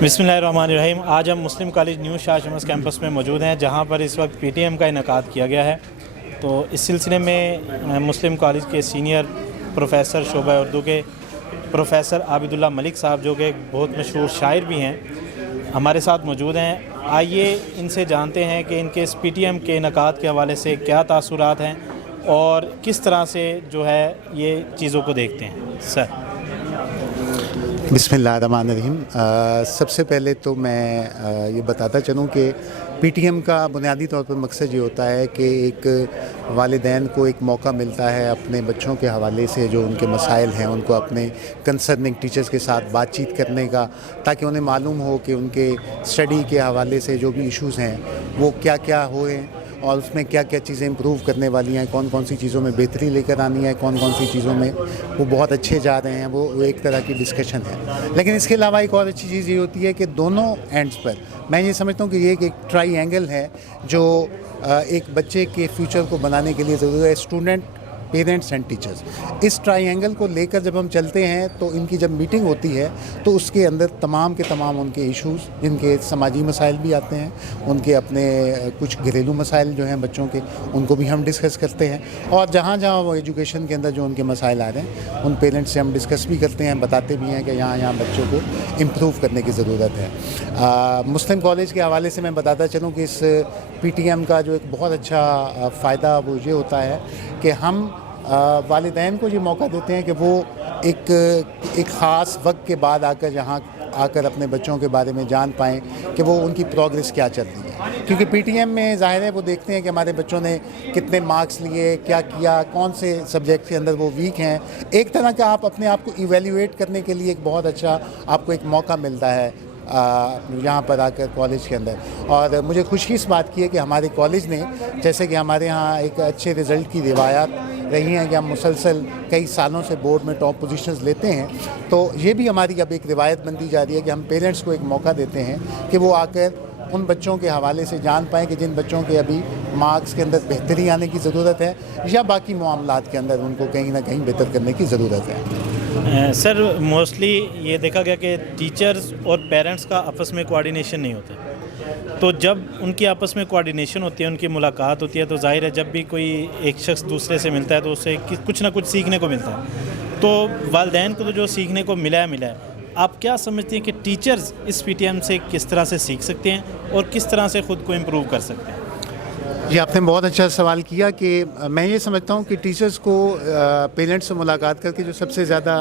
बिस्मिल्लाहिर्रहमानिर्रहीम। आज हम Muslim College New Shah Shams Campus में मौजूद हैं, जहां पर इस वक्त पीटीएम का इनेकाद किया गया है। तो इस सिलसिले में मुस्लिम कॉलेज के सीनियर प्रोफेसर शोबा उर्दू के प्रोफेसर आबिदुल्लाह मलिक साहब, जो कि एक बहुत मशहूर शायर भी हैं, हमारे साथ मौजूद हैं। आइए इनसे जानते हैं कि इनके इस पीटीएम के इनेकाद के हवाले से क्या तासुरात हैं और किस तरह से जो है ये चीज़ों को देखते हैं। सर बिस्मिल्लाहिर्रहमानिर्रहीम। सबसे पहले तो मैं ये बताता चलूँ कि पीटीएम का बुनियादी तौर पर मकसद ये होता है कि एक वालिदैन को एक मौका मिलता है अपने बच्चों के हवाले से जो उनके मसाइल हैं उनको अपने कंसर्निंग टीचर्स के साथ बातचीत करने का, ताकि उन्हें मालूम हो कि उनके स्टडी के हवाले से जो भी इश्यूज़ हैं वो क्या क्या हुए और उसमें क्या क्या चीज़ें इम्प्रूव करने वाली हैं, कौन कौन सी चीज़ों में बेहतरी लेकर आनी है, कौन कौन सी चीज़ों में वो बहुत अच्छे जा रहे हैं। वो एक तरह की डिस्कशन है। लेकिन इसके अलावा एक और अच्छी चीज़ ये होती है कि दोनों एंड्स पर मैं ये समझता हूँ कि ये एक ट्राई एंगल है जो एक बच्चे के फ्यूचर को बनाने के लिए ज़रूरी है। स्टूडेंट, पेरेंट्स एंड टीचर्स, इस ट्राइएंगल को लेकर जब हम चलते हैं तो इनकी जब मीटिंग होती है तो उसके अंदर तमाम के तमाम उनके इश्यूज़, जिनके समाजी मसाइल भी आते हैं, उनके अपने कुछ घरेलू मसाइल जो हैं बच्चों के, उनको भी हम डिस्कस करते हैं। और जहाँ जहाँ वो एजुकेशन के अंदर जो उनके मसाइल आ रहे हैं उन पेरेंट्स से हम डिस्कस भी करते हैं, बताते भी हैं कि यहाँ बच्चों को इम्प्रूव करने की ज़रूरत है। मुस्लिम कॉलेज के हवाले से मैं बताता चलूँ कि इस पीटीएम का जो एक बहुत अच्छा फ़ायदा वो ये होता है कि हम वालिदैन को ये मौका देते हैं कि वो एक ख़ास वक्त के बाद आकर अपने बच्चों के बारे में जान पाएँ कि वो उनकी प्रोग्रेस क्या चल रही है। क्योंकि पीटीएम में ज़ाहिर है वो देखते हैं कि हमारे बच्चों ने कितने मार्क्स लिए, क्या किया, कौन से सब्जेक्ट के अंदर वो वीक हैं। एक तरह का आप अपने आप को इवेल्युएट करने के लिए एक बहुत अच्छा आपको एक मौका मिलता है यहाँ पर आकर कॉलेज के अंदर। और मुझे खुशी इस बात की है कि हमारे कॉलेज ने, जैसे कि हमारे यहाँ एक अच्छे रिज़ल्ट की रिवायत रही हैं कि हम मुसलसल कई सालों से बोर्ड में टॉप पोजीशंस लेते हैं, तो ये भी हमारी अब एक रिवायत बनती जा रही है कि हम पेरेंट्स को एक मौका देते हैं कि वो आकर उन बच्चों के हवाले से जान पाएँ कि जिन बच्चों के अभी मार्क्स के अंदर बेहतरी आने की ज़रूरत है या बाकी मामलात के अंदर उनको कहीं ना कहीं बेहतर करने की ज़रूरत है। सर मोस्टली ये देखा गया कि टीचर्स और पेरेंट्स का आपस में कोऑर्डिनेशन नहीं होता, तो जब उनकी आपस में कोऑर्डिनेशन होती है, उनकी मुलाकात होती है, तो जाहिर है जब भी कोई एक शख्स दूसरे से मिलता है तो उससे कुछ ना कुछ सीखने को मिलता है। तो वालिदैन को तो जो सीखने को मिला है, आप क्या समझते हैं कि टीचर्स इस पीटीएम से किस तरह से सीख सकते हैं और किस तरह से ख़ुद को इम्प्रूव कर सकते हैं? जी, आपने बहुत अच्छा सवाल किया कि मैं ये समझता हूँ कि टीचर्स को पेरेंट्स से मुलाकात करके जो सबसे ज़्यादा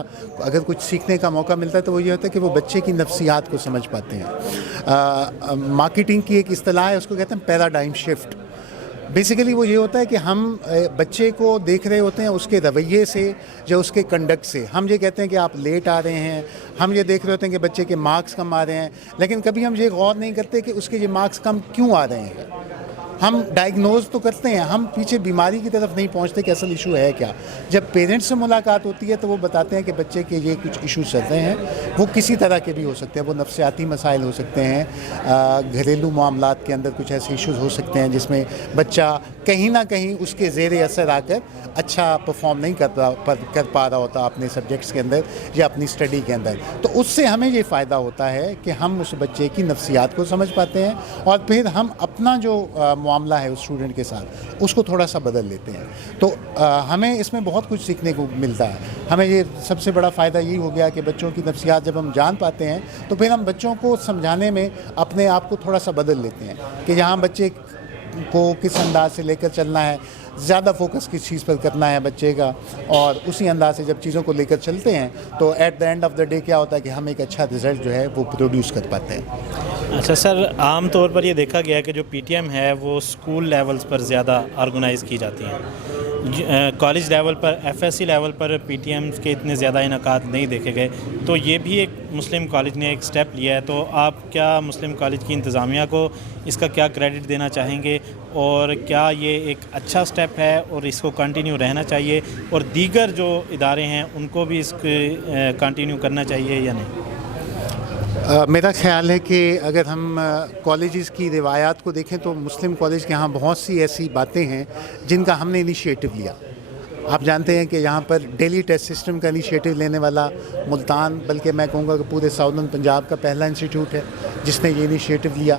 अगर कुछ सीखने का मौका मिलता है तो वो ये होता है कि वो बच्चे की नफ्सियात को समझ पाते हैं। मार्केटिंग की एक इस्तिलाह है, उसको कहते हैं पैराडाइम शिफ्ट। बेसिकली वो ये होता है कि हम बच्चे को देख रहे होते हैं उसके रवैये से या उसके कंडक्ट से। हम ये कहते हैं कि आप लेट आ रहे हैं, हम ये देख रहे होते हैं कि बच्चे के मार्क्स कम आ रहे हैं, लेकिन कभी हम ये गौर नहीं करते कि उसके ये मार्क्स कम क्यों आ रहे हैं। हम डायग्नोज तो करते हैं, हम पीछे बीमारी की तरफ नहीं पहुंचते कि असल इशू है क्या। जब पेरेंट्स से मुलाकात होती है तो वो बताते हैं कि बच्चे के ये कुछ इशू चल रहे हैं, वो किसी तरह के भी हो सकते हैं, वो नफ्सियाती मसाइल हो सकते हैं, घरेलू मामलात के अंदर कुछ ऐसे इशूज़ हो सकते हैं जिसमें बच्चा कहीं ना कहीं उसके ज़ेरे असर आकर अच्छा परफॉर्म नहीं कर पा रहा होता अपने सब्जेक्ट्स के अंदर या अपनी स्टडी के अंदर। तो उससे हमें ये फ़ायदा होता है कि हम उस बच्चे की नफ्सियात को समझ पाते हैं और फिर हम अपना जो मामला है उस स्टूडेंट के साथ उसको थोड़ा सा बदल लेते हैं। तो हमें इसमें बहुत कुछ सीखने को मिलता है। हमें ये सबसे बड़ा फ़ायदा यही हो गया कि बच्चों की नफ्सियात जब हम जान पाते हैं तो फिर हम बच्चों को समझाने में अपने आप को थोड़ा सा बदल लेते हैं कि यहाँ बच्चे को किस अंदाज से लेकर चलना है, ज़्यादा फोकस किस चीज़ पर करना है बच्चे का, और उसी अंदाज से जब चीज़ों को लेकर चलते हैं तो at the end of the day क्या होता है कि हम एक अच्छा रिज़ल्ट जो है वो प्रोड्यूस कर पाते हैं। अच्छा सर, आम तौर पर ये देखा गया है कि जो पीटीएम है वो स्कूल लेवल्स पर ज़्यादा ऑर्गेनाइज़ की जाती हैं, कॉलेज लेवल पर, एफएससी लेवल पर पीटीएम के इतने ज़्यादा इनेकाद नहीं देखे गए। तो ये भी एक मुस्लिम कॉलेज ने एक स्टेप लिया है, तो आप क्या मुस्लिम कॉलेज की इंतज़ामिया को इसका क्या क्रेडिट देना चाहेंगे और क्या ये एक अच्छा स्टेप है और इसको कंटिन्यू रहना चाहिए और दीगर जो इदारे हैं उनको भी इसको कंटिन्यू करना चाहिए या नहीं? मेरा ख़्याल है कि अगर हम कॉलेजेस की रिवायात को देखें तो मुस्लिम कॉलेज के यहाँ बहुत सी ऐसी बातें हैं जिनका हमने इनिशिएटिव लिया। آپ جانتے ہیں کہ یہاں پر ڈیلی ٹیسٹ سسٹم کا انیشیٹو لینے والا ملتان، بلکہ میں کہوں گا کہ پورے ساؤدرن پنجاب کا پہلا انسٹیٹیوٹ ہے جس نے یہ انیشیٹو لیا.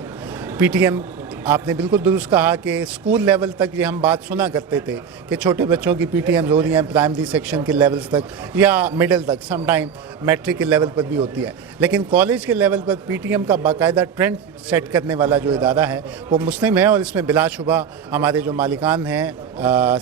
پی ٹی ایم، آپ نے بالکل درست کہا کہ اسکول لیول تک یہ ہم بات سنا کرتے تھے کہ چھوٹے بچوں کی پی ٹی ایم ہو رہی ہیں پرائمری سیکشن کے لیولز تک یا مڈل تک، سم ٹائم میٹرک کے لیول پر بھی ہوتی ہے، لیکن کالج کے لیول پر پی ٹی ایم کا باقاعدہ ٹرینڈ سیٹ کرنے والا جو ادارہ ہے وہ مسلم ہے. اور اس میں بلا شبہ ہمارے جو مالکان ہیں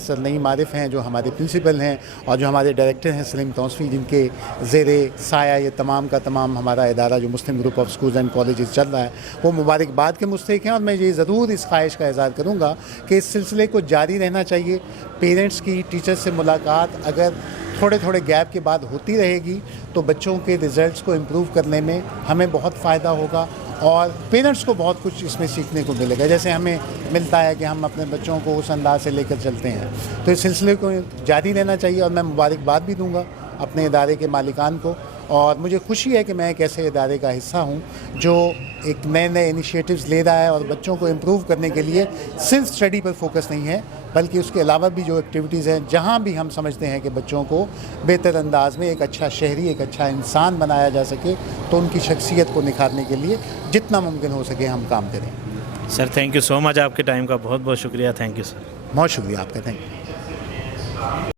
سر نعیم عارف ہیں جو ہمارے پرنسپل ہیں، اور جو ہمارے ڈائریکٹر ہیں سلیم توصفی، جن کے زیر سایہ یہ تمام کا تمام ہمارا ادارہ جو Muslim Group of Schools and Colleges چل رہا ہے، وہ مبارکباد کے مستحق ہیں. اور میں یہ ضرور اس خواہش کا اظہار کروں گا کہ اس سلسلے کو جاری رہنا چاہیے. پیرنٹس کی ٹیچرز سے ملاقات اگر تھوڑے تھوڑے گیپ کے بعد ہوتی رہے گی تو بچوں کے رزلٹس کو امپروو کرنے میں ہمیں بہت فائدہ ہوگا، اور پیرنٹس کو بہت کچھ اس میں سیکھنے کو ملے گا، جیسے ہمیں ملتا ہے کہ ہم اپنے بچوں کو اس انداز سے لے کر چلتے ہیں. تو اس سلسلے کو جاری رہنا چاہیے، اور میں مبارکباد بھی دوں گا اپنے ادارے کے مالکان کو. اور مجھے خوشی ہے کہ میں ایک ایسے ادارے کا حصہ ہوں جو ایک نئے نئے انیشیٹوز لے رہا ہے، اور بچوں کو امپروو کرنے کے لیے صرف اسٹڈی پر فوکس نہیں ہے بلکہ اس کے علاوہ بھی جو ایکٹیویٹیز ہیں جہاں بھی ہم سمجھتے ہیں کہ بچوں کو بہتر انداز میں ایک اچھا شہری، ایک اچھا انسان بنایا جا سکے، تو ان کی شخصیت کو نکھارنے کے لیے جتنا ممکن ہو سکے ہم کام کریں. سر تھینک یو سو مچ، آپ کے ٹائم کا بہت بہت شکریہ. Thank you sir. بہت شکریہ آپ کا. Thank you.